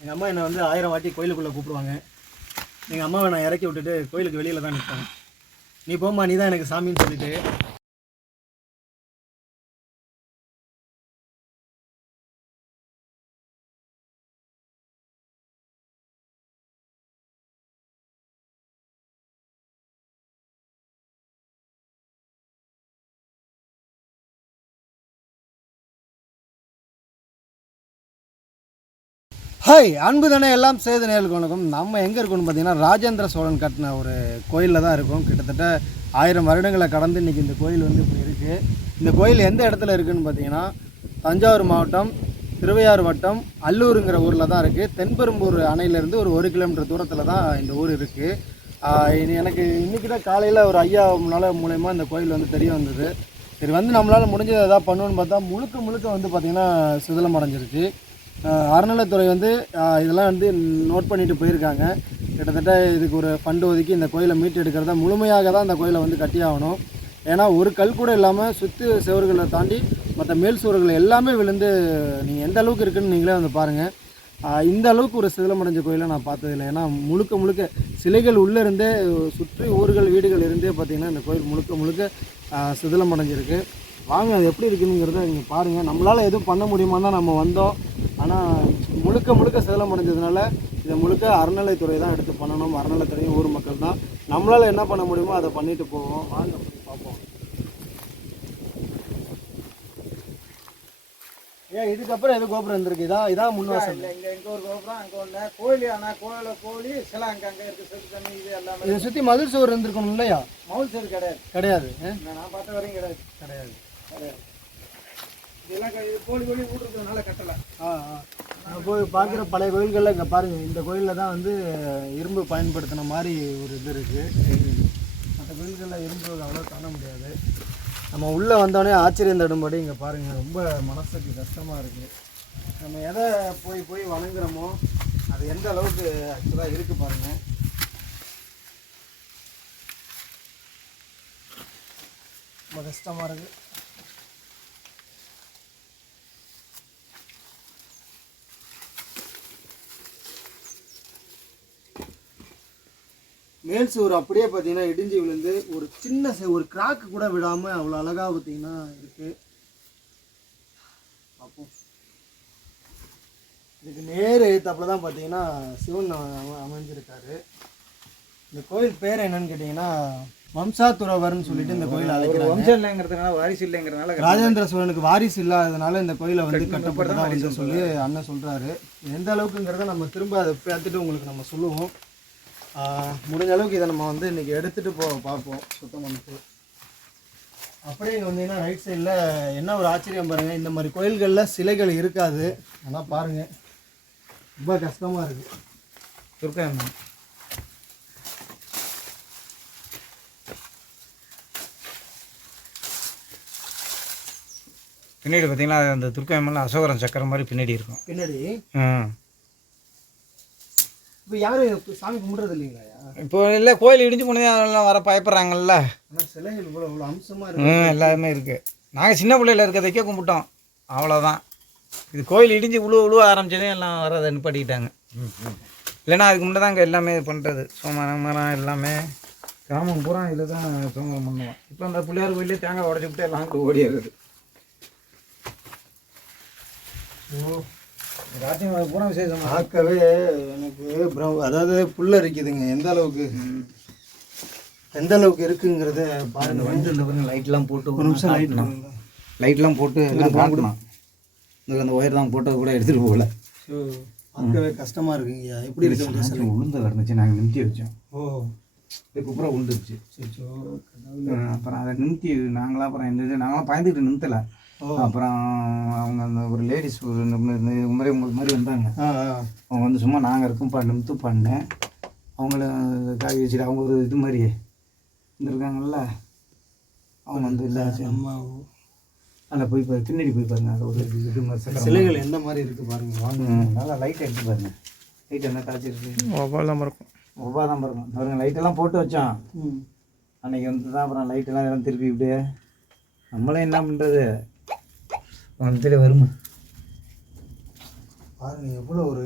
எங்கள் அம்மா என்னை வந்து ஆயிரம் வாட்டி கோயிலுக்குள்ளே கூப்பிடுவாங்க. எங்கள் அம்மாவை நான் இறக்கி விட்டுட்டு கோயிலுக்கு வெளியில் தான் நிற்பேன் நீ போம்மா நீ தான் எனக்கு சாமின்னு சொல்லிட்டு ஹாய் அன்பு தானே எல்லாம் சேது நேருக்கு வணக்கம் நம்ம எங்கே இருக்கோம்னு பார்த்தீங்கன்னா ராஜேந்திர சோழன் கட்டின ஒரு கோயிலில் தான் இருக்கும். கிட்டத்தட்ட ஆயிரம் வருடங்களை கடந்து இன்றைக்கி இந்த கோயில் வந்து இப்படி இருக்குது இந்த கோயில் எந்த இடத்துல இருக்குதுன்னு பார்த்தீங்கன்னா தஞ்சாவூர் மாவட்டம் திருவையாறு வட்டம் அல்லூருங்கிற ஊரில் தான் இருக்குது தென்பெரும்பூர் அணையிலேருந்து ஒரு ஒரு கிலோமீட்டர் தூரத்தில் தான் இந்த ஊர் இருக்குது எனக்கு இன்றைக்கி தான் காலையில் ஒரு ஐயா நாள் மூலயமா இந்த கோயில் வந்து தெரிய வந்தது. சரி வந்து நம்மளால் முடிஞ்சது எதாவது பண்ணுவோன்னு பார்த்தா முழுக்க முழுக்க வந்து பார்த்திங்கன்னா சிதிலம் அடைஞ்சிருச்சு அறநிலைத்துறை வந்து இதெல்லாம் வந்து நோட் பண்ணிட்டு போயிருக்காங்க. கிட்டத்தட்ட இதுக்கு ஒரு ஃபண்டு ஒதுக்கி இந்த கோயிலை மீட்டு எடுக்கிறதா முழுமையாக தான் இந்த கோயிலை வந்து கட்டியாகணும். ஏன்னா ஒரு கல் கூட இல்லாமல் சுற்று சுவர்களை தாண்டி மற்ற மேல் சுவர்கள் எல்லாமே விழுந்து நீங்கள் எந்த அளவுக்கு இருக்குன்னு நீங்களே வந்து பாருங்கள் இந்த அளவுக்கு ஒரு சிதிலமடைஞ்ச கோயிலை நான் பார்த்ததில்லை. ஏன்னா முழுக்க முழுக்க சிலைகள் உள்ளே இருந்தே சுற்றி ஊர்கள் வீடுகள் இருந்தே பார்த்திங்கன்னா இந்த கோயில் முழுக்க முழுக்க சிதிலமடைஞ்சிருக்கு. வாங்க அது எப்படி இருக்குங்கிறத இங்கே பாருங்கள் நம்மளால் எதுவும் பண்ண முடியுமா தான் நம்ம வந்தோம். ஆனால் முழுக்க முழுக்க சேலம் அடைஞ்சதுனால இதை முழுக்க அறநிலைத்துறை தான் எடுத்து பண்ணணும். அறநிலைத்துறையும் ஊர் மக்கள் தான். நம்மளால் என்ன பண்ண முடியுமோ அதை பண்ணிட்டு போவோம். வாங்க போய் பார்ப்போம். ஏன் இதுக்கப்புறம் எது கோபுரம் இருந்திருக்கு? இதான் இதான் முன்வாசல் இல்ல இங்க இங்க ஒரு கோபுரம் அங்க ஒண்ணு. கோழி ஆனா கோயில கோழி சில அங்க அங்க இருக்கு. செத்து தண்ணி இது எல்லாமே இதை சுற்றி மதில் சுவர் இருந்திருக்கணும் இல்லையா மவுல் சைடு கிடையாது. கிடையாது நான் பார்த்த வரையும் கிடையாது. கிடையாது. போய் பார்க்குற பழைய கோயில்களில் இங்கே பாருங்கள் இந்த கோயிலில் தான் வந்து இரும்பு பயன்படுத்தின மாதிரி ஒரு இது இருக்குது மற்ற கோயில்களில் இரும்பு அவ்வளோ காண முடியாது. நம்ம உள்ளே வந்தோடனே ஆச்சரியம் தடும்படி இங்கே பாருங்கள் ரொம்ப மனசுக்கு கஷ்டமாக இருக்குது நம்ம எதை போய் போய் வணங்குறோமோ அது எந்த அளவுக்கு ஆக்சுவலாக இருக்குது பாருங்கள் ரொம்ப கஷ்டமாக இருக்குது மேல் சுவர் அப்படியே பார்த்தீங்கன்னா இடிஞ்சு விழுந்து ஒரு சின்ன ஒரு கிராக்கு கூட விடாமல் அவ்வளோ அழகாக பார்த்தீங்கன்னா இருக்கு. பார்ப்போம் இதுக்கு நேர் எழுத்தாப்புல தான் பார்த்தீங்கன்னா சிவன் அம- அமைஞ்சிருக்காரு. இந்த கோயில் பேர் என்னன்னு கேட்டிங்கன்னா வம்சாத்துறவர்னு சொல்லிட்டு இந்த கோயில் அழைக்கிறாங்க. வம்சம் இல்லைங்கிறதுனால வாரிசு இல்லைங்கிறதுனால ராஜேந்திர சோழனுக்கு வாரிசு இல்லாததுனால இந்த கோயிலை வந்து கட்டப்பட்டதா வந்து சொல்லி அண்ணன் சொல்றாரு. எந்த அளவுக்குங்கிறத நம்ம திரும்ப அதை பார்த்துட்டு உங்களுக்கு நம்ம சொல்லுவோம். முடிஞ்ச அளவுக்கு இதை நம்ம வந்து இன்னைக்கு எடுத்துட்டு போ பார்ப்போம் சுத்தம் பண்ணிட்டு. அப்படியே இங்கே வந்தீங்கன்னா ரைட் சைடில் என்ன ஒரு ஆச்சரியம் பாருங்க இந்த மாதிரி கோயில்களில் சிலைகள் இருக்காது. ஆனால் பாருங்க ரொம்ப கஷ்டமா இருக்கு. துர்க்கா பின்னாடி பார்த்தீங்கன்னா அந்த துர்க்காயமெல்லாம் அசோகரம் சக்கரம் மாதிரி பின்னாடி இருக்கும். பின்னாடி? ம். இப்போ யாரும் சாமி கும்பிட்றது இல்லைங்களா? இப்போ இல்லை கோயில் இடிஞ்சு போனதே வர பயப்படுறாங்கல்ல. சிலைகள் இவ்வளோ இவ்வளோ அம்சமாக இருக்கு. எல்லாமே இருக்குது நாங்கள் சின்ன பிள்ளையில இருக்கிறதைக்கே கும்பிட்டோம். அவ்வளோதான் இது கோயில் இடிஞ்சு உழுவ உழுவ ஆரம்பிச்சதே எல்லாம் வரதை நிப்பாட்டிக்கிட்டாங்க. இல்லைன்னா அதுக்கு முன்னே தான் எல்லாமே பண்ணுறது சோமரம் மரம் எல்லாமே. கிராமம் பூரா இதில் தான் சோமரம் பண்ணுவோம். இப்போ அந்த பிள்ளையார் கோயிலே தேங்காய் உடச்சி விட்டு எல்லாம் ஓடிடுறது ராஜ்யம் பூரா பார்க்கவே எனக்கு ப்ரோ அதாவது புல்ல இருக்குதுங்க எந்த அளவுக்கு? எந்த அளவுக்கு இருக்குங்கிறத பாருங்க. வந்து இந்த பாருங்க லைட்லாம் போட்டு ஒரு நிமிஷம் லைட் லைட்லாம் போட்டு எல்லாம் காட்டணும். இந்த அந்த ஒயர் தான் போட்டது கூட எடுத்துகிட்டு போகல. பார்க்கவே கஷ்டமா இருக்குங்க. எப்படி இருக்கு சிலை? உளுந்து கிடந்துச்சு நாங்கள் நிமித்தி வச்சோம் ஓ. இது குப்புறம் உளுந்துருச்சு. அப்புறம் அதை நிமித்தி நாங்களாம் அப்புறம் இது நாங்களாம் பயந்துக்கிட்டு நிறுத்தலை ஓ அப்புறம் அவங்க அந்த ஒரு லேடிஸ் ஒரு இந்த மாதிரி இந்த மாதிரி வந்தாங்க. அவங்க வந்து சும்மா நாங்கள் இருக்கோம்ப்பா நிமித்து பண்ணேன். அவங்கள காய் வச்சுட்டு அவங்க ஒரு இது மாதிரி இருந்திருக்காங்கல்ல. அவங்க வந்து இல்லை அம்மா அதில் போய் பாரு பின்னாடி போய் பாருங்க அது ஒரு இது மாதிரி சிலைகள் எந்த மாதிரி இருக்கு பாருங்க வாங்க. நல்லா லைட் எடுத்து பாருங்க. லைட் என்ன காய்ச்சிருக்கு. ஒவ்வாலாம் இருக்கும் ஒவ்வா தான் பாருங்க லைட்டெல்லாம் போட்டு வச்சோம். அன்னைக்கு வந்து தான் அப்புறம் லைட்டெல்லாம் எல்லாம் திருப்பி விட்டு நம்மளே என்ன பண்ணுறது வந்துட்டு வருமா? பாருங்க எவ்வளோ ஒரு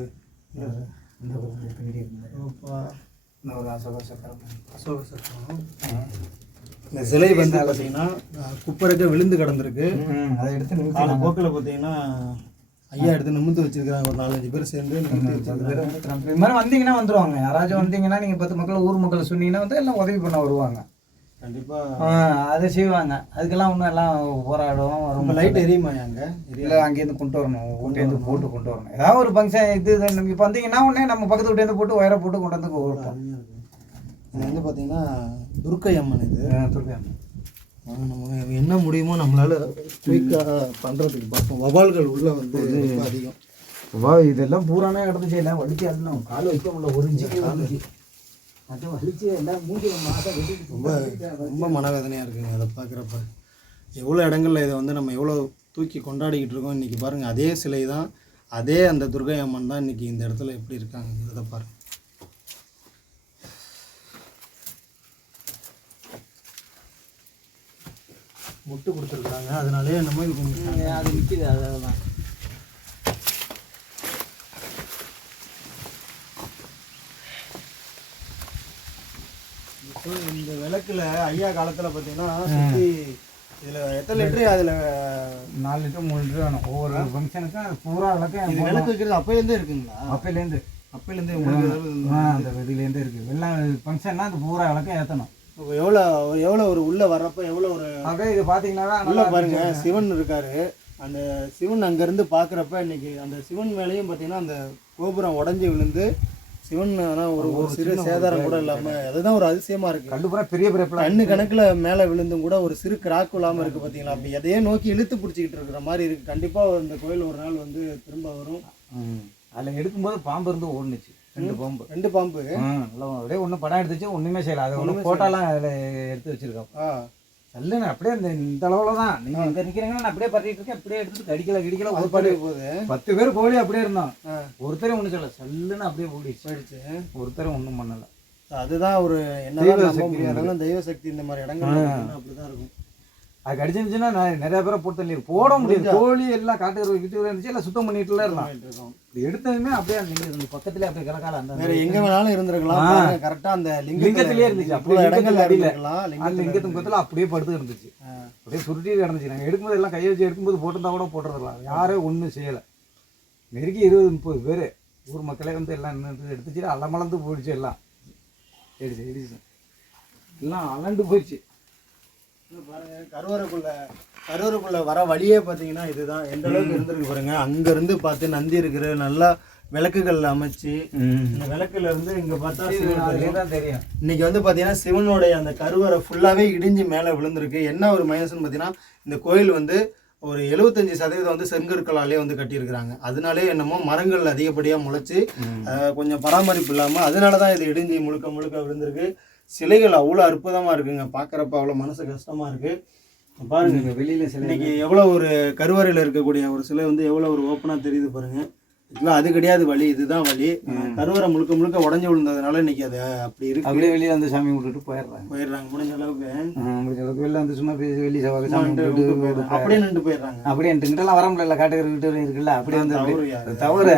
இந்த அசோக சக்கரம் அசோக சக்கரம். இந்த சிலை வந்து பார்த்தீங்கன்னா குப்பரைக்க விழுந்து கிடந்திருக்கு. அதை எடுத்து கால போக்கில் பார்த்தீங்கன்னா ஐயா எடுத்து நிமிந்து வச்சிருக்கிறாங்க. ஒரு நாலஞ்சு பேர் சேர்ந்து வச்சிருக்காங்க. இது மாதிரி வந்தீங்கன்னா வந்துருவாங்க. யாராச்சும் வந்தீங்கன்னா நீங்கள் பத்து மக்கள் ஊர் மக்கள் சொன்னீங்கன்னா வந்து எல்லாம் உதவி பண்ண வருவாங்க. கண்டிப்பாக அதை செய்வாங்க. அதுக்கெல்லாம் ஒன்றும் எல்லாம் போராடும் வரும். ரொம்ப லைட் எரியுமா அங்க இல்லை அங்கேருந்து கொண்டு வரணும். வீட்டேருந்து போட்டு கொண்டு வரணும். ஏதாவது ஒரு ஃபங்க்ஷன் இது இப்போ வந்தீங்கன்னா உடனே நம்ம பக்கத்து வீட்டேருந்து போட்டு ஒயரை போட்டு கொண்டு வந்து கொடுப்போம் இது வந்து பார்த்தீங்கன்னா துர்க்கை அம்மன் இது துர்காங்க ஆனா, நம்ம என்ன முடியுமோ நம்மளால குயிக்காக பண்ணுறதுக்கு பார்ப்போம். வவால்கள் உள்ள வந்து அதிகம். வா இதெல்லாம் கிடந்துச்சு எல்லாம் வலிச்சு அதணும் கால் வைக்க முடியல. ஒரு இன்ச்சுக்கு அது வலிச்சு எல்லாம் மூஞ்சி மாதம் ரொம்ப ரொம்ப மனவேதனையாக இருக்குங்க அதை பார்க்குறப்ப. எவ்வளோ இடங்கள்ல இதை வந்து நம்ம எவ்வளோ தூக்கி கொண்டாடிக்கிட்டு இருக்கோம் இன்றைக்கி பாருங்கள் அதே சிலை தான் அதே அந்த துர்கை அம்மன் தான் இன்றைக்கி இந்த இடத்துல எப்படி இருக்காங்க இதை பாருங்க. முட்டு கொடுத்துருக்குறாங்க அதனாலே நம்ம இது அது நிற்கிது அதெல்லாம் இந்த விளக்குல ஐயா காலத்தில் பார்த்தீங்கன்னா சுற்றி இதில் எத்தனை லிட்டரு அதில்? நாலு லிட்டர் மூணு லிட்டர் வேணும். ஒவ்வொரு ஃபங்க்ஷனுக்கும் பூரா விளக்கம் இது விளக்கு வைக்கிறது அப்போலேருந்தே இருக்குங்களா? அப்பையிலேருந்து. அப்போலேருந்தே உங்களுக்கு அந்த வெளியிலேருந்து இருக்குது எல்லாம் ஃபங்க்ஷன்னா அது பூரா விளக்கம் ஏற்றணும் எவ்வளோ எவ்வளோ ஒரு உள்ளே வர்றப்ப எவ்வளோ ஒரு அப்படியே இது பார்த்தீங்கன்னா உள்ள பாருங்க சிவன் இருக்காரு. அந்த சிவன் அங்கேருந்து பார்க்குறப்ப இன்னைக்கு அந்த சிவன் மேலேயும் பார்த்தீங்கன்னா அந்த கோபுரம் உடஞ்சி விழுந்து சிவன் ஆனா ஒரு ஒரு சிறு சேதாரம் கூட இல்லாமல் அதுதான் ஒரு அதிசயமா இருக்கு. கண்டு பூரா பெரிய பெரிய கண்ணு கணக்குல மேலே விழுந்தும் கூட ஒரு சிறு கிராக் இல்லாமல் இருக்கு பார்த்தீங்களா அப்படி எதையே நோக்கி இழுத்து பிடிச்சிக்கிட்டு இருக்கிற மாதிரி இருக்கு. கண்டிப்பாக இந்த கோயில் ஒரு நாள் வந்து திரும்ப வரும். அதில் எடுக்கும்போது பாம்பு இருந்து ஓடுனுச்சு. ரெண்டு பாம்பு. ரெண்டு பாம்பு. அப்படியே ஒன்றும் படம் எடுத்துச்சு ஒன்றுமே செய்யல. அதை ஒன்றும் ஃபோட்டோலாம் அதில் எடுத்து வச்சிருக்கோம். நல்ல அப்படியே இந்த இந்த அளவில் தான் நீங்கள் இங்கே நிற்கிறீங்கன்னா நான் அப்படியே பற்றிட்டு இருக்கேன். அப்படியே எடுத்துட்டு கடிக்கல கடிக்கல ஒரு போகுது. பத்து பேர் கோழி அப்படியே இருந்தோம். ஆ. ஒருத்தரும் ஒன்றும் சொல்லல சல்லுன்னு அப்படியே ஓடிடுச்சு. போயிடுச்சு. ஒருத்தரும் ஒன்றும் பண்ணலை. அதுதான் ஒரு முடியாதாலும் தெய்வ சக்தி இந்த மாதிரி இடங்கள்ல பார்த்தீங்கன்னா அப்படிதான் இருக்கும். அது கடிச்சிருந்துச்சுன்னா நான் நிறைய பேரை போட்டு தள்ளி போட முடியாது. கோழி எல்லாம் காட்டுக்கிற கிட்ட இருந்துச்சு எல்லாம் சுத்தம் பண்ணிட்டுலாம் இருந்தான். பண்ணிட்டு இருக்கோம். இது எடுத்ததுமே அப்படியே அந்த இருந்து பக்கத்துலேயே அப்படியே கிடக்கால அந்த வேற எங்க வேணாலும் இருந்திருக்கலாம். கரெக்டா அந்த லிங்கத்துல- லிங்கத்திலேயே இருந்துச்சு. அப்படியே இவ்வளவு இடங்கள்ல அடியில. அந்த லிங்கத்தின் பக்கத்தில் அப்படியே படுத்து இருந்துச்சு. அப்படியே சுருட்டி கிடந்துச்சு. நாங்கள் எடுக்கும்போது எல்லாம் கையை வச்சு எடுக்கும்போது போட்டிருந்தா கூட போட்டுறதுலாம் யாரும் ஒன்றும் செய்யலை. நெருக்கி இருபது முப்பது பேர். ஊர் மக்களே வந்து எல்லாம் நின்று எடுத்துச்சு. அலமலந்து போயிடுச்சு எல்லாம். எடுச்சு எடுச்சு எல்லாம் அலண்டு போயிடுச்சு. கருவறைக்குள்ள கருவறைக்குள்ள வர வழியே பாத்தீங்கன்னா இதுதான். எந்த அளவுக்கு இருந்திருக்கு பாருங்க. அங்க இருந்து பார்த்து நந்தி இருக்கிற நல்லா விளக்குகள் அமைச்சு இந்த விளக்குல இருந்து இங்க பார்த்தா தெரியும். தான் தெரியும். இன்னைக்கு வந்து பாத்தீங்கன்னா சிவனுடைய அந்த கருவறை ஃபுல்லாவே இடிஞ்சு மேல விழுந்திருக்கு. என்ன ஒரு மைனஸ்னு பாத்தீங்கன்னா இந்த கோயில் வந்து ஒரு எழுபத்தஞ்சு சதவீதம் வந்து செங்கற்களாலே வந்து கட்டியிருக்கிறாங்க. அதனாலே என்னமோ மரங்கள் அதிகப்படியாக முளைச்சு கொஞ்சம் பராமரிப்பு இல்லாமல் அதனால தான் இது இடிஞ்சு முழுக்க முழுக்க விழுந்திருக்கு. சிலைகள் அவ்வளோ அற்புதமாக இருக்குங்க. பார்க்குறப்ப அவ்வளோ மனசு கஷ்டமாக இருக்குது பாருங்க வெளியில சில இன்னைக்கு எவ்வளோ ஒரு கருவறையில் இருக்கக்கூடிய ஒரு சிலை வந்து எவ்வளோ ஒரு ஓப்பனாக தெரியுது பாருங்க. இதெல்லாம் அது கிடையாது வழி இதுதான் வழி. கருவறை முழுக்க முழுக்க உடஞ்சி விழுந்ததுனால இன்னைக்கு அது அப்படி இருக்கு. அப்படியே வெளியே வந்து சாமி விட்டுட்டு போயிடுறாங்க. போயிடுறாங்க முடிஞ்ச அளவுக்கு. முடிஞ்ச அளவுக்கு வெளில வந்து சும்மா பேசி வெளியே சாமி போயிடுறாங்க. அப்படியே நின்று போயிடுறாங்க. அப்படியே என்கிட்டலாம் வர முடியல காட்டுக்கிட்டு இருக்குல்ல அப்படியே வந்து தவறு.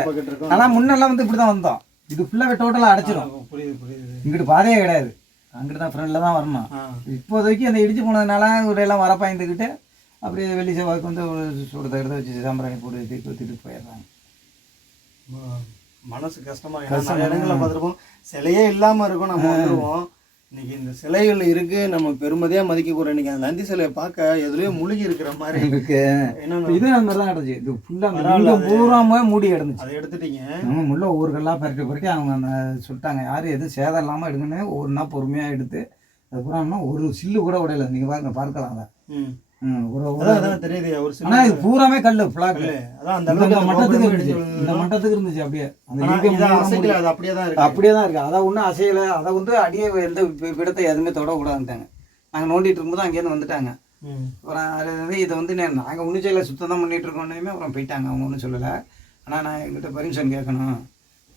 ஆனா முன்னெல்லாம் வந்து இப்படி தான் வந்தோம். இது ஃபுல்லாகவே டோட்டலாக அடைச்சிரும். புரியுது புரியுது. இங்கிட்டு பாதையே கிடையாது. அங்கிட்டு தான் ஃப்ரெண்டில் தான் வரணும். இப்போதைக்கு அந்த இடிச்சு போனதுனால எல்லாம் வர பாய்ந்துக்கிட்டு அப்படியே வெள்ளி செவ்வாய்க்கு வந்து ஒரு சூடத்தை எடுத்து வச்சு சாம்பிராணி போட்டு தீர்த்து ஊற்றிட்டு போயிடுறாங்க. மனசு கஷ்டமா ஏன்னா நிறைய இடங்கள்ல பார்த்துருப்போம் சிலையே இல்லாம இருக்கும் நம்ம வந்துருவோம். இன்னைக்கு இந்த சிலைகள் இருக்கு நம்ம பெருமதியா மதிக்க கூற இன்னைக்கு அந்த நந்தி சிலையை பார்க்க எதுலயோ முழுகி இருக்கிற மாதிரி இருக்கு. இது அந்த மாதிரி தான் கிடச்சி இது ஃபுல்லாக பூராமே மூடி கிடந்துச்சு. அதை எடுத்துட்டீங்க. நம்ம முள்ள ஒவ்வொரு கல்லாக பரட்டி பரட்டி அவங்க அந்த சொல்லிட்டாங்க. யாரும் எதுவும் சேதம் இல்லாமல் எடுங்கன்னு ஒரு நாள் பொறுமையாக எடுத்து அது பூரா இன்னும் ஒரு சில்லு கூட உடையல. நீங்கள் பாருங்க பார்க்கலாம் அதை. அதான் அதான் தெரியுது ஒரு ஆனால் இது பூராமே கல் பிளாக்கு அதான் அந்த மட்டத்துக்கு இருந்துச்சு. இடிஞ்சு இந்த மட்டத்துக்கு இருந்துச்சு அப்படியே. அந்த ஆனா அப்படியே தான் இருக்கு. அப்படியே தான் இருக்கு. அதை ஒன்றும் அசையலை. அதை வந்து அடியே எந்த பிடத்தை எதுவுமே தொடக்கூடாதுட்டாங்க நாங்கள் நோண்டிட்டு இருக்கும்போது அங்கேருந்து வந்துட்டாங்க. அப்புறம் அது இதை வந்து நாங்கள் ஒன்றும் செய்யலை. சுத்தம் தான் பண்ணிட்டு இருக்கோன்னே அப்புறம் போயிட்டாங்க. அவங்க ஒன்றும் சொல்லலை. ஆனால் நான் எங்கிட்ட பர்மிஷன் கேட்கணும்.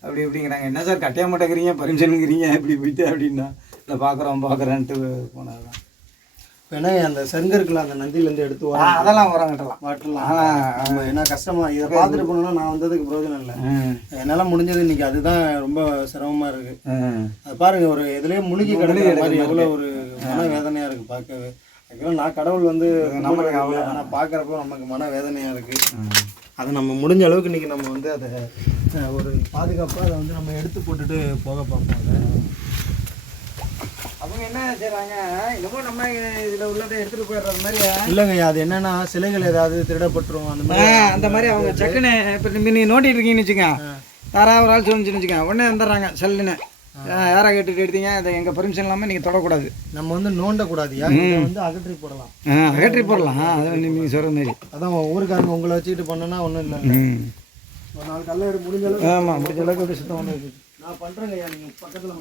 அப்படி இப்படிங்கிறாங்க. என்ன சார் கட்டைய மாட்டேங்கிறீங்க பர்மிஷனுங்கிறீங்க இப்படி போயிட்டு அப்படின்னா இல்லை பார்க்குறோம் பார்க்குறேன்ட்டு போனது தான் என்ன அந்த செங்கற்குள்ள அந்த நந்தியிலேருந்து எடுத்து வர அதெல்லாம் உரம் கட்டலாம். வாட்டர்லாம் ஆமாம் ஏன்னா கஷ்டமா இதை பார்த்துட்டு போனோம்னா நான் வந்ததுக்கு பிரயோஜனம் இல்லை. என்னால் முடிஞ்சது இன்னைக்கு அதுதான் ரொம்ப சிரமமாக இருக்கு. அது பாருங்க ஒரு இதுலயே முழுகி கிடக்கிற மாதிரி எவ்வளோ ஒரு மன வேதனையா இருக்கு பார்க்கவே. ஆக்சுவலாக நான் கடவுள் வந்து நம்மளுக்கு அவ்வளோ ஆனால் பார்க்குறப்போ நமக்கு மன வேதனையா இருக்கு. அது நம்ம முடிஞ்ச அளவுக்கு இன்னைக்கு நம்ம வந்து அதை ஒரு பாதுகாப்பாக அதை வந்து நம்ம எடுத்து போட்டுட்டு போக பார்ப்போம் அதை. அவங்க என்ன செய்றாங்க? என்னமோ நம்ம இதுல உள்ளதை எடுத்துட்டு போயிடுறது மாதிரி. இல்லைங்க அது என்னன்னா சிலைகள் ஏதாவது திருடப்பட்டுரும் அந்த மாதிரி. அந்த மாதிரி அவங்க சக்குன்னு இப்போ நீ நோண்டிட்டு இருக்கீங்கன்னு வச்சுக்க. யாராவது ஒரு ஆள் சொல்லிச்சுன்னு வச்சுக்க. உடனே வந்துடுறாங்க செல்லுன்னு. யாரை கேட்டுட்டு எடுத்தீங்க? அதை எங்கள் பெர்மிஷன் இல்லாமல் நீங்கள் தொடக்கூடாது. நம்ம வந்து நோண்டக்கூடாதுயா இதை வந்து அகற்றி போடலாம். அகற்றி போடலாம். அது நீங்கள் சொல்கிற மாதிரி. அதான் ஊருக்காரங்க உங்களை வச்சுக்கிட்டு பண்ணனா ஒன்றும் இல்லை ஒரு நாலு கல்ல முடிஞ்ச அளவுக்கு ஆமாம் முடிஞ்ச அளவுக்கு அப்படி சுத்தம் பண்ணி நான் பண்றேங்க ஐயா நீங்க பக்கத்துல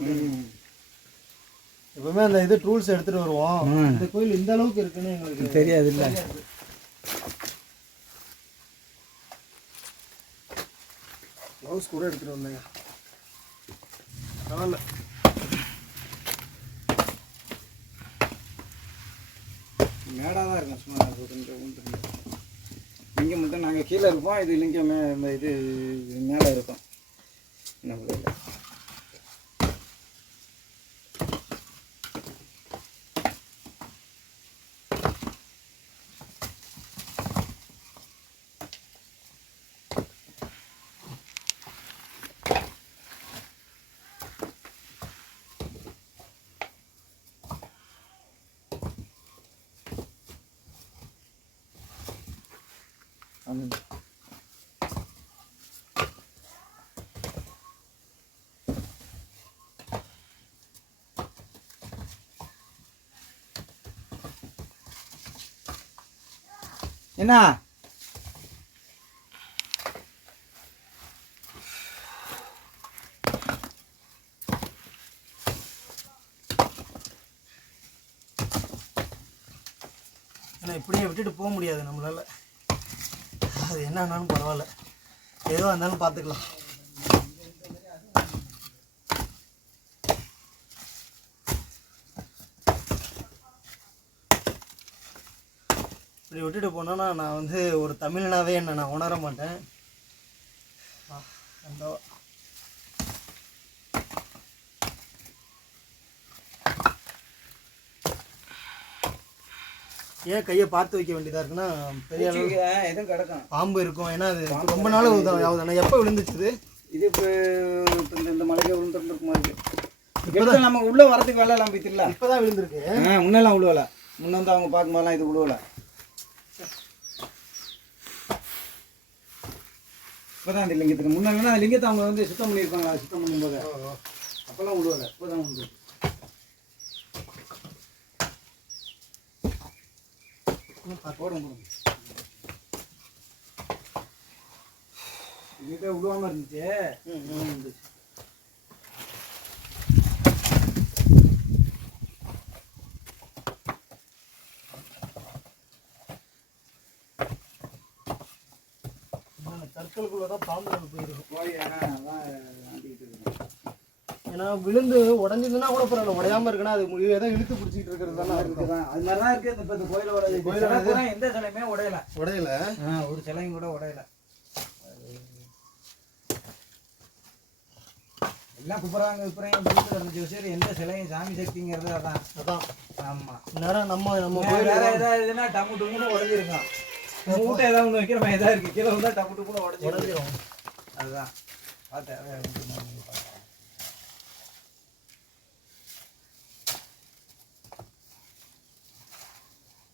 எப்பவுமே அந்த இது டூல்ஸ் எடுத்துட்டு வருவோம். இந்த கோயில் இந்த அளவுக்கு இருக்குன்னு எங்களுக்கு தெரியாது. இல்லை க்ளவுஸ் கூட எடுத்துட்டு வந்தேங்க. பரவாயில்ல. மேடாக தான் இருக்கும். சும்மா இங்கே மட்டும் நாங்கள் கீழே இருப்போம் இது இங்கே மே இந்த இது மேலே இருக்கும். நம்ம என்ன? ஏன்னா இப்படியே விட்டுட்டு போக முடியாது நம்மளால. அது என்ன ஆனாலும் பரவாயில்ல. எதுவாக இருந்தாலும் பார்த்துக்கலாம். இப்படி விட்டுட்டு போனோன்னா நான் வந்து ஒரு தமிழனாவே என்ன நான் உணர மாட்டேன். அந்த ஏன் கையை பார்த்து வைக்க வேண்டியதாக இருக்குன்னா பெரிய எதுவும் கிடக்கும். பாம்பு இருக்கும். ஏன்னா அது ரொம்ப நாள் ஆனால் எப்போ விழுந்துச்சு இது? இப்போ இந்த மலைக்கு விழுந்துருக்கும் மாதிரி இப்போ நம்ம உள்ளே வரதுக்கு வேலை எல்லாம் போய்த்தில்ல இப்போ தான் விழுந்திருக்கு முன்னெல்லாம் விழுவல முன்ன வந்து அவங்க பார்க்கும்போதெல்லாம் இது விழுவல இப்போதான் இந்த லிங்கத்துக்கு முன்னாடி அந்த லிங்கத்தை அவங்க வந்து சுத்தம் பண்ணியிருப்பாங்க சுத்தம் பண்ணும்போது. அப்போல்லாம் விழுவல இப்போதான் வந்து போடும் போடும் இதுக்கிட்ட விழுவாம இருந்துச்சு ம், ம். இந்த கற்களுக்குள்ள தான் பாம்புகள் போயிருக்கும் போய் அதான் ஆண்டிக்கிட்டு இருக்கு ஏன்னா விழுந்து உடஞ்சதுன்னா கூட பரவாயில்ல. உடையாம இருக்குன்னா அது முடிவு ஏதோ இழுத்து பிடிச்சிட்டு இருக்கிறது தானே இருக்குதான். அது மாதிரி தான் இருக்கு இப்போ இந்த கோயிலோட. கோயிலோட எந்த சிலையுமே உடையல. உடையல? ஒரு சிலையும் கூட உடையல. எல்லாம் குப்புறாங்க குப்புறாங்க பிடிச்சி இருந்துச்சு சரி எந்த சிலையும் சாமி சக்திங்கிறது அதான். அதான். ஆமா. நேரம் நம்ம நம்ம வேற கோயில் ஏதாவது இதுனா டம்மு டும்முன்னு உடஞ்சிருக்கும் மூட்டை ஏதாவது ஒன்று வைக்கிற மாதிரி ஏதாவது இருக்கு. கீழே வந்தா டம்மு டும்முன்னு உடஞ்சிரும் உடஞ்சிரும். அதுதான். பார்த்தேன் அதான் எனக்கு நான் பார்த்தேன்.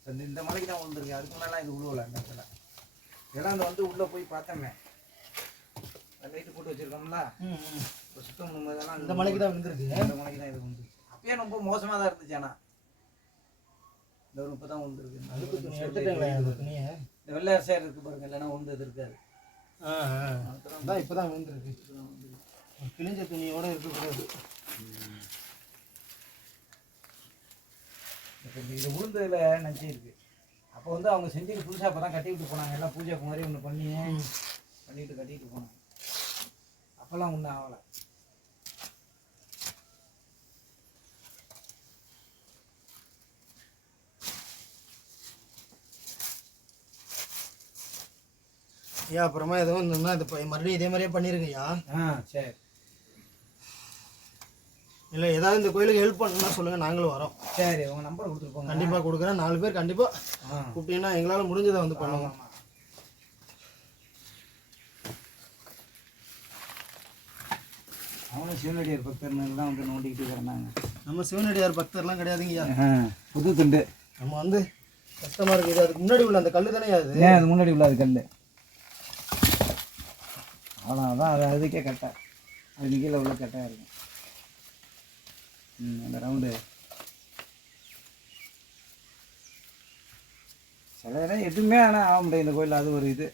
இந்த இந்த மலைக்கு தான் விழுந்துருக்கு அதுக்கு முன்னாலாம் இது விழுவல இந்த இடத்துல. இதெல்லாம் அந்த வந்து உள்ளே போய் பார்த்தோமே. லைட்டு போட்டு வச்சிருக்கோம்ல. இப்போ சுத்தம் பண்ணும்போதெல்லாம் இந்த மலைக்கு தான் விழுந்திருக்கு இந்த மலைக்கு தான் இது விழுந்துச்சு அப்பயே ரொம்ப மோசமாக தான் இருந்துச்சு ஆனால் இந்த ஒரு இப்போ தான் விழுந்துருக்கு அதுக்கு துணி எடுத்துட்டீங்களா அந்த துணியை இந்த வெள்ளை சேர் இருக்கு பாருங்க இல்லைன்னா விழுந்தது இருக்காது. இப்போ தான் விழுந்திருக்கு கிழிஞ்ச துணியோட இருக்கக்கூடாது. இப்போ இந்த இது உளுந்ததில் நஞ்சு இருக்கு. அப்போ வந்து அவங்க செஞ்சுட்டு புதுசாக இப்போ தான் கட்டி விட்டு போனாங்க. எல்லாம் பூஜை மாதிரி ஒன்று பண்ணி பண்ணிட்டு கட்டிட்டு போனாங்க. அப்போல்லாம் ஒன்றும் ஆகலை. ஐயா அப்புறமா எதுவும் இருந்ததுன்னா இது மறுபடியும் இதே மாதிரியே பண்ணிருங்கய்யா. ஆ சரி. இல்லை ஏதாவது இந்த கோயிலுக்கு ஹெல்ப் பண்ணணும்னா சொல்லுங்கள் நாங்களும் வரோம். சரி உங்கள் நம்பர் கொடுத்துருப்போங்க கண்டிப்பாக கொடுக்குறேன். நாலு பேர் கண்டிப்பாக கூப்பிட்டீங்கன்னா எங்களால் முடிஞ்சதை வந்து பண்ணுவோம். அவனும் சிவனடியார் பக்தர்னு தான் வந்து நோண்டிக்கிட்டு இருக்கிறாங்க. நம்ம சிவனடியார் பக்தர்லாம் கிடையாதுங்கய்யா. புது துண்டு. நம்ம வந்து கஷ்டமாக இருக்குது அதுக்கு முன்னாடி உள்ள அந்த கல் தானே அது? ஏன் அது முன்னாடி உள்ள அது கல் அவ்வளோதான் அது அதுக்கே கட்டை. அது கீழே உள்ள கட்டையாக இருக்கும். அந்த ரவுண்டு சில இடம் எதுவுமே ஆனால் ஆக முடியாது இந்த கோயில் அது ஒரு இது.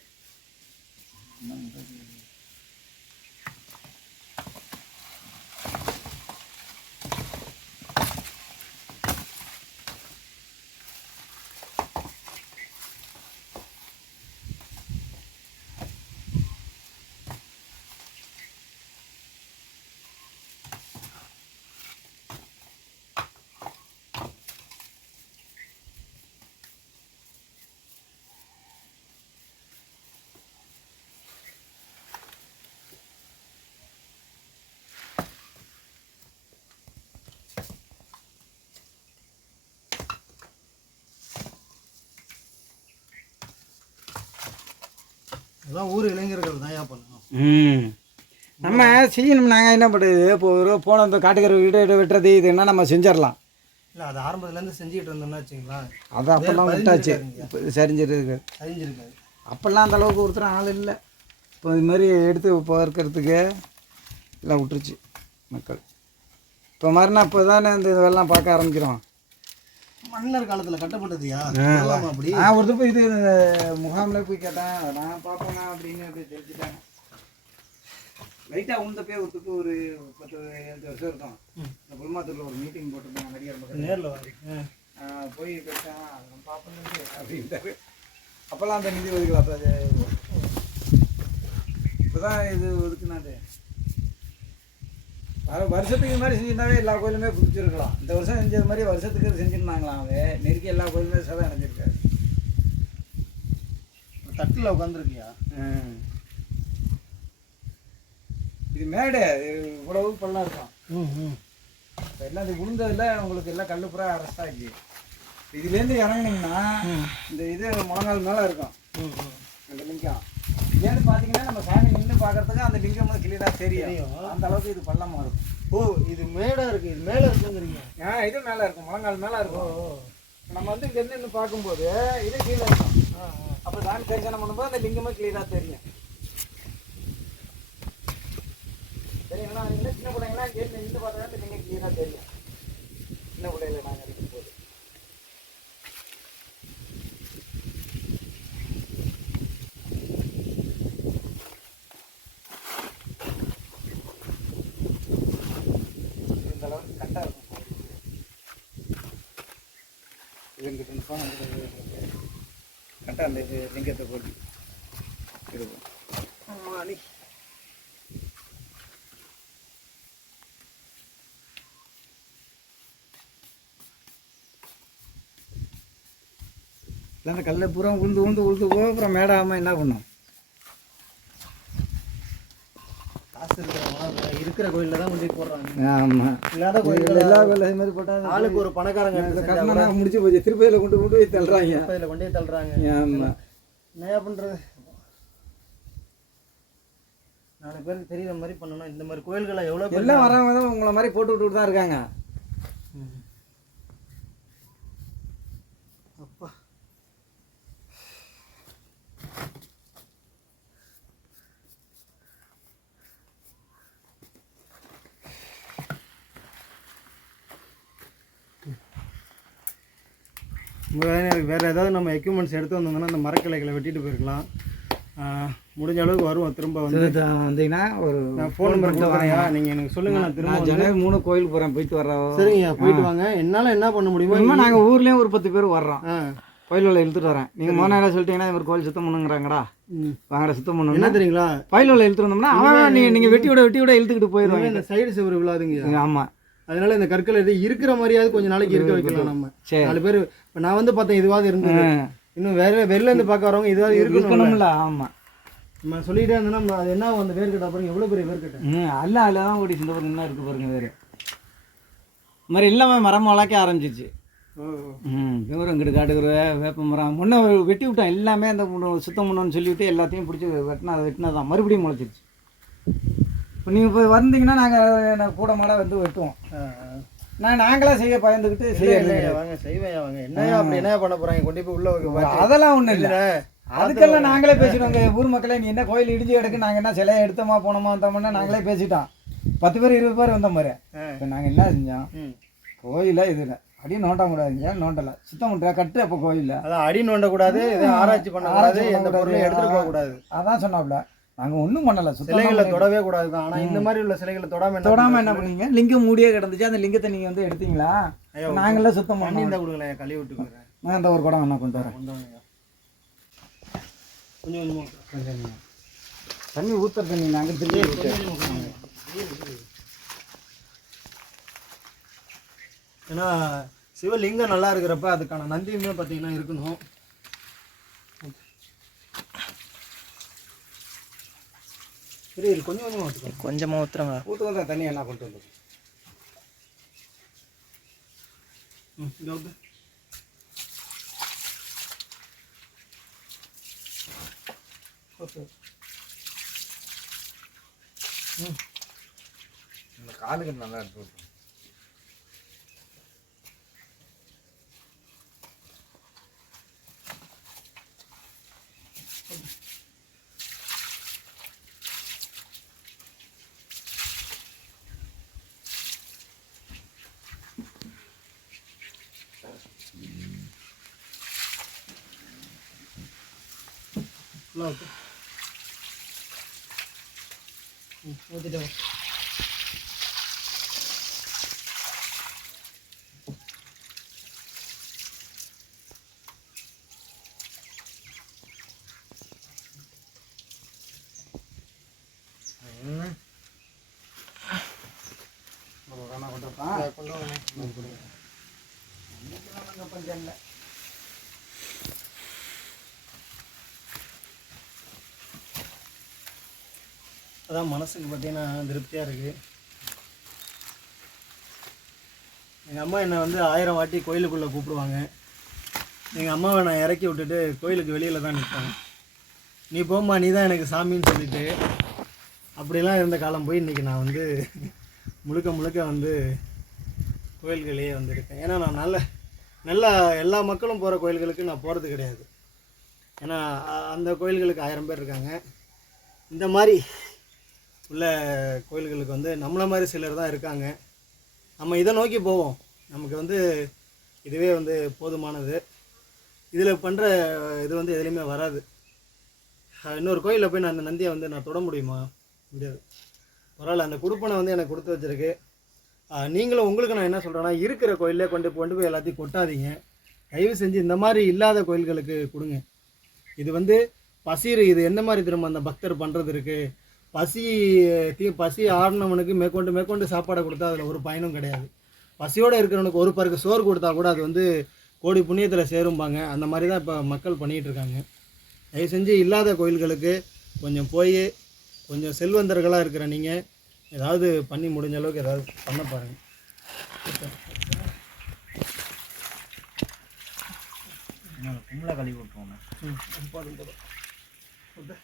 அதான் ஊர் இளைஞர்கள் தான் ஏன் பண்ணணும்? ம். நம்ம செய்யணும் நாங்கள் என்ன பண்ணுறது? இப்போ ஒரு போன இந்த காட்டுக்கிற வீடு வெட்டுறது இது என்ன நம்ம செஞ்சிடலாம். இல்லை அது ஆரம்பத்துலேருந்து செஞ்சுக்கிட்டு இருந்தோம்னா வச்சுங்களேன் அது அப்போல்லாம் விட்டாச்சு. இப்போ சரிஞ்சிருக்கு சரிஞ்சிருக்காது அப்போல்லாம் அந்த அளவுக்கு ஒருத்தர் ஆள் இல்லை. இப்போ இது மாதிரி எடுத்து போகிறதுக்கு எல்லாம் விட்டுருச்சு மக்கள். இப்போ மறுநாள் இப்போ தானே இந்த இதெல்லாம் பார்க்க ஆரம்பிக்கிறோம். மன்னர் காலத்தில் கட்டப்பட்டதுயா? அப்படி? நான் ஒருத்தர் போய் இது முகாமில் போய் கேட்டேன். நான் பார்ப்பேனா அப்படின்னு அப்படி தெரிஞ்சுட்டாங்க. லைட்டாக உந்த போய் ஒருத்தருக்கு ஒரு பத்து ஏழு வருஷம் இருக்கும். இந்த புல்மாத்தூரில் ஒரு மீட்டிங் போட்டிருந்தாங்க நடிகர் மக்கள் நேரில் ஆ, போய் பேசிட்டேன் அதெல்லாம் பார்ப்பேன் அப்படின்ட்டாரு. அப்போல்லாம் அந்த நிதி ஒதுக்கல அப்போ அது இப்போதான் இது ஒதுக்குனாது வர வருஷத்துக்கு இது மாதிரி செஞ்சிருந்தாவே எல்லா கோயிலுமே பிடிச்சிருக்கலாம். இந்த வருஷம் செஞ்சது மாதிரி வருஷத்துக்கு செஞ்சுருந்தாங்களாம் அவன். நெருக்கி எல்லா கோயிலுமே சதம் அடைஞ்சிருக்காரு தட்டில் உட்காந்துருக்கியா. இது மேடு இவ்வளவு பள்ளம் இருக்கும். எல்லாம் இது விழுந்ததுல உங்களுக்கு எல்லாம் அரெஸ்ட் ஆச்சு இதுலேருந்து இறங்குனீங்கன்னா இந்த இது முழங்கால் மேலே இருக்கும். அந்த லிங்கம். ஏன்னு பார்த்தீங்கன்னா பார்க்கறதுக்கு அந்த லிங்கம் வந்து கிளியராக தெரியும். அந்த அளவுக்கு இது பள்ளமாக இருக்கும். ஓ இது மேடா இருக்கு. இது மேலே இருக்குங்கிறீங்க. ஆ இது மேலே இருக்கும். முழங்கால் மேலே இருக்கும். ஓ. நம்ம வந்து இங்கேருந்து நின்று பார்க்கும்போது இது கீழே இருக்கும். அப்போ சாமி தரிசனம் பண்ணும்போது அந்த லிங்கமே கிளியராக தெரியும். சரிங்களா சின்ன பிள்ளைங்களா கேட்டு நின்று பார்த்தா அந்த லிங்கம் கிளியராக தெரியும். சின்ன பிள்ளைங்கள நாங்கள் இருக்கும்போது கரெக்டாக இருக்கும் இதுங்கிட்ட கரெக்டாக அந்த இது லிங்கத்தை போட்டு இருக்கும் ஆமாடி. இல்லை அந்த கல்லை பூரா உளுந்து உளுந்து உளுந்து போக அப்புறம் மேடாமல் என்ன பண்ணும் இருக்கிற கோயில்ல தான் கொண்டு போய் போடுறாங்க. இல்லாத எல்லா இது மாதிரி போட்டால் ஆளுக்கு ஒரு பணக்காரங்க முடிச்சு போச்சு. திருப்பதியில் கொண்டு கொண்டு போய் தள்ளுறாங்க. முப்பதுல கொண்டு போய் தள்ளுறாங்க. என்னையா பண்றது? நாலு பேருக்கு தெரியுற மாதிரி பண்ணணும். இந்த மாதிரி கோயில்களை எவ்வளோ எல்லாம் வரவங்க தான் உங்களை மாதிரி போட்டு விட்டுட்டு தான் இருக்காங்க. வேறு ஏதாவது நம்ம எக்யூப்மெண்ட்ஸ் எடுத்து வந்தோம்னா அந்த மரக்கிளைகளை வெட்டிட்டு போயிருக்கலாம். முடிஞ்ச அளவுக்கு வருவோம். திரும்ப வந்து வந்தீங்கன்னா ஒரு நான் ஃபோன் நம்பர் கொடுக்குறேன்யா. நீங்கள் எனக்கு சொல்லுங்கள் நான் திரும்ப ஜனவரி மூணு கோயில் போகிறேன் போயிட்டு வர்றோம் சரிங்கய்யா போயிட்டு வாங்க. என்னால் என்ன பண்ண முடியுமோ இனிமே நாங்கள் ஊர்லேயும் ஒரு பத்து பேர் வர்றோம். ஆ. கோயிலில் இழுத்துட்டு வரேன். நீங்கள் மோன நேரம் சொல்லிட்டீங்கன்னா இந்த மாதிரி கோயில் சுத்தம் பண்ணுங்கிறாங்கடா. வாங்கடா சுத்தம் என்ன பண்ணணும் தெரியுங்களா கோயிலில் இழுத்துட்டு வந்தோம்னா அவன் நீங்கள் வெட்டி விட வெட்டி விட இழுத்துக்கிட்டு போயிடுவாங்க. இந்த சைடு சுவர் விழாதுங்க ஆமாம் அதனால இந்த கற்களை எது இருக்கிற மாதிரியாவது கொஞ்ச நாளைக்கு இருக்க வைக்கலாம் நம்ம. நாலு பேர் இப்போ நான் வந்து பார்த்தேன் இதுவாது இருந்தது. இன்னும் வேற வெளில இருந்து பார்க்க வரவங்க இதுவாது இருக்கணும் இருக்கணும்ல ஆமாம் நம்ம சொல்லிட்டே இருந்தோம்னா நம்ம அது என்ன அந்த வேர்க்கட்டை அப்புறம் எவ்வளோ பெரிய வேர்க்கட்டை? அல்ல அதில் தான் ஓடி பாருங்க என்ன இருக்குது பாருங்க வேறு. மாதிரி எல்லாமே மரம் வளர்க்க ஆரம்பிச்சிச்சு. ம் விவரம் இங்கிட்டு காட்டுக்கிற வேப்ப மரம். முன்ன வெட்டி விட்டோம் எல்லாமே அந்த சுத்தம் பண்ணணும்னு சொல்லிவிட்டு எல்லாத்தையும் பிடிச்சி வெட்டினா அதை வெட்டினா தான் மறுபடியும் முளைச்சிருச்சு. இப்போ நீங்கள் இப்போ வந்தீங்கன்னா நாங்கள் கூட மாட வந்து வெட்டுவோம். நான் நாங்களாக செய்ய பயந்துக்கிட்டு செய்ய வாங்க செய்வேன் வாங்க. என்னையா அப்படி என்ன பண்ண போறாங்க? கொண்டு போய் உள்ள. அதெல்லாம் ஒன்றும் இல்லை. இல்ல, அதுக்கெல்லாம் நாங்களே பேசிடுவோங்க ஊர் மக்களே நீ என்ன கோயில் இடிஞ்சு கிடக்கு நாங்கள் என்ன சிலையை எடுத்தோமா போனோமா வந்தோம்னா நாங்களே பேசிட்டோம். பத்து பேர் இருபது பேர் வந்த மாதிரி. இப்போ நாங்கள் என்ன செஞ்சோம். கோயில இதில் அடி நோட்ட கூடாது ஏன் நோண்டலை? சுத்தம் பண்ணுற கட்டு அப்போ கோயிலில். அதான் அடி நோண்ட கூடாது இதை ஆராய்ச்சி பண்ண ஆராய்ச்சி எந்த. பொருளையும் எடுத்துட்டு போக கூடாது அதான் சொன்னாப்ல. நாங்கள் ஒன்றும் பண்ணலை. சிலைகளை தொடவே கூடாது தான் ஆனா இந்த மாதிரி உள்ள சிலைகளை தொடாம என்ன தொடாமல் பண்றது? என்ன பண்ணீங்க? லிங்கம் மூடியே கிடந்துச்சு. அந்த லிங்கத்தை நீங்கள் வந்து எடுத்தீங்களா? ஐயா, நாங்களே சுத்தம் தண்ணி பண்ணோம். இருந்தா கொடுங்களேன். கழுவி விட்டுக்கிறேன் நான் இந்த ஒரு குடம் வேணா கொண்டு வரேன். கொஞ்சம் கொஞ்சமா கொஞ்சம் தண்ணி ஊற்றுற தண்ணி நாங்கள் திரும்பி ஏன்னா சிவலிங்கம் நல்லா இருக்கிறப்ப அதுக்கான நந்தியுமே பார்த்தீங்கன்னா இருக்கணும். சரி இது கொஞ்சம் கொஞ்சமாக வச்சுக்கோ. கொஞ்சமாக ஊற்றுறங்க ஊற்றுவதா தண்ணி என்ன கொண்டு வந்து ம் இங்கே வந்து இந்த காலுக்கு நல்லா எடுத்து விட்டுரும். ஃபுல்லாக விட்டு ம் ஊற்றிட்டேன் ஒரு வேணா கொண்டு வரப்பா. கொண்டு வாங்க இன்னைக்கெல்லாம் நாங்க பஞ்சம் இல்லை. அதான் மனசுக்கு பார்த்தீங்கன்னா திருப்தியாக இருக்குது எங்கள் அம்மா என்னை வந்து ஆயிரம் வாட்டி கோயிலுக்குள்ளே கூப்பிடுவாங்க. எங்கள் அம்மாவை நான் இறக்கி விட்டுட்டு கோயிலுக்கு வெளியில் தான் நிற்பேன் நீ போம்மா நீ தான் எனக்கு சாமின்னு சொல்லிட்டு அப்படிலாம் இருந்த காலம் போய் இன்றைக்கி நான் வந்து முழுக்க முழுக்க வந்து கோயில்களையே வந்திருக்கேன். ஏன்னா நான் நல்ல நல்லா எல்லா மக்களும் போகிற கோயில்களுக்கு நான் போகிறது கிடையாது. ஏன்னா அந்த கோயில்களுக்கு ஆயிரம் பேர் இருக்காங்க. இந்த மாதிரி உள்ள கோயில்களுக்கு வந்து நம்மளை மாதிரி சிலர் தான் இருக்காங்க. நம்ம இதை நோக்கி போவோம். நமக்கு வந்து இதுவே வந்து போதுமானது. இதில் பண்ணுற இது வந்து எதுலேயுமே வராது. இன்னொரு கோயிலில் போய் நான் அந்த நந்தியை வந்து நான் தொட முடியுமா? முடியாது. பரவாயில்ல அந்த குடுப்பனை வந்து எனக்கு கொடுத்து வச்சிருக்கு. நீங்களும் உங்களுக்கு நான் என்ன சொல்கிறேன்னா இருக்கிற கோயிலே கொண்டு கொண்டு போய் எல்லாத்தையும் கொட்டாதீங்க. தயவு செஞ்சு இந்த மாதிரி இல்லாத கோயில்களுக்கு கொடுங்க. இது வந்து பசிறு இது என்ன மாதிரி திரும்ப அந்த பக்தர் பண்ணுறது இருக்குது பசி தீ பசி ஆடினவனுக்கு மேற்கொண்டு மேற்கொண்டு சாப்பாடை கொடுத்தா அதில் ஒரு பயனும் கிடையாது. பசியோடு இருக்கிறவனுக்கு ஒரு பருக்கு சோறு கொடுத்தா கூட அது வந்து கோடி புண்ணியத்தில் சேரும்பாங்க. அந்த மாதிரி தான் இப்போ மக்கள் பண்ணிகிட்டு இருக்காங்க. தயவு செஞ்சு இல்லாத கோயில்களுக்கு கொஞ்சம் போய் கொஞ்சம் செல்வந்தர்களாக இருக்கிற நீங்கள் ஏதாவது பண்ணி முடிஞ்ச அளவுக்கு ஏதாவது பண்ண பாருங்கள் கும்பலை கழுவி விட்டுருவோம் ம் போதும் போதும் ஓகே.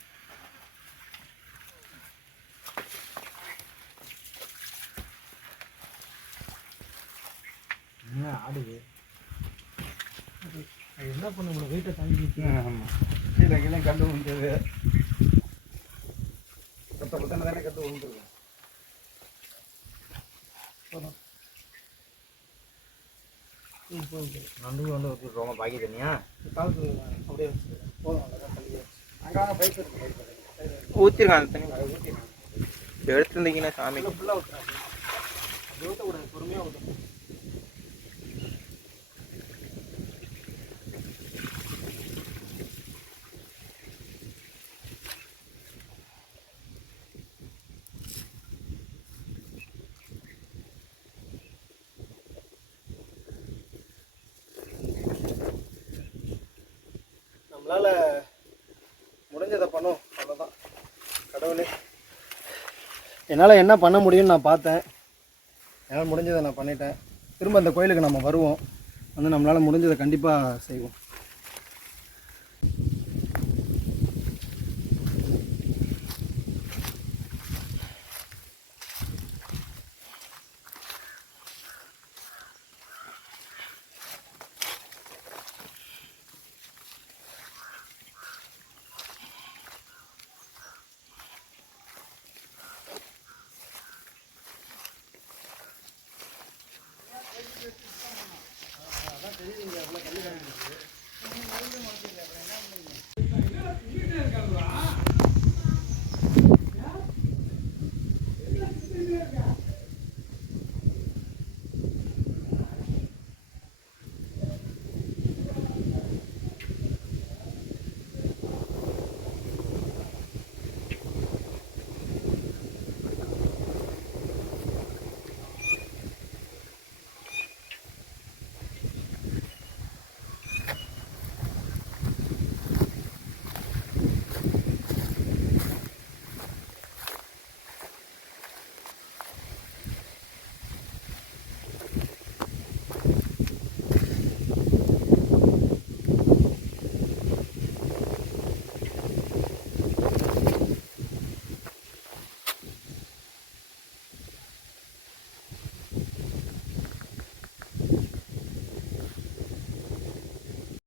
என்ன ஆடுது அது என்ன பண்ண முடியும்? வீட்டை தாங்கி ஆமாம் கீழே கீழே கண்டு விழுந்தது கொத்த கொத்தனை தானே போதும். போதும் நண்டு வந்து ஊற்றிடுவோமா பாக்கி அப்படியே வச்சுருக்கேன் போதும் அங்கே பைப் இருக்கு. ஊற்றிருக்கான் அந்த தண்ணி எடுத்துருந்தீங்கன்னா சாமி ஃபுல்லாக ஊற்றுறாங்க பொறுமையாக ஊற்றணும் கடவுளே. என்னால் என்ன பண்ண முடியும்னு நான் பார்த்தேன். என்னால் முடிஞ்சதை நான் பண்ணிட்டேன். திரும்ப அந்த கோயிலுக்கு நம்ம வருவோம். வந்து நம்மளால் முடிஞ்சதை கண்டிப்பாக செய்வோம்.